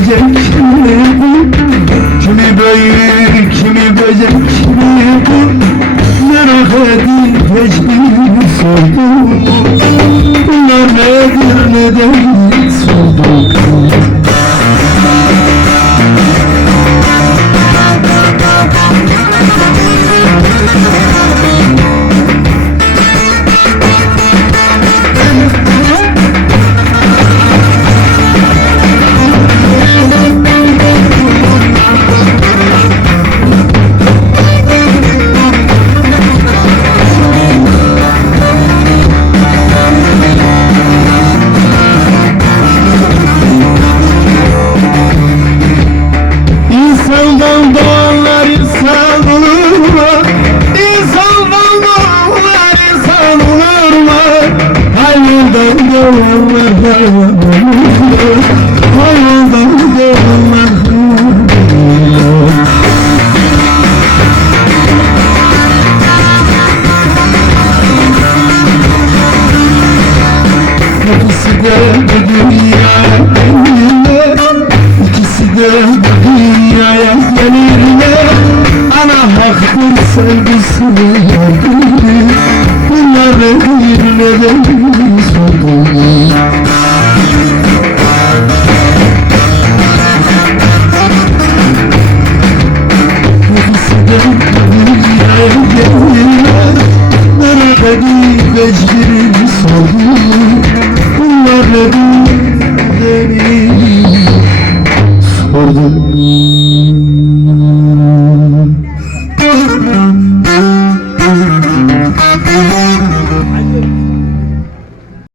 böcek, kimi bu Kimi böcek, Merak edip hiçbirini sordum. Bunlar nedir, neden? sordum İkisi de bu dünyaya gelirler İkisi de bu dünyaya gelirler Ana hakkın sevgisini yardım Bunları bir neden dedi Vecdirim sordu Bunlar dedi Dedi Sordu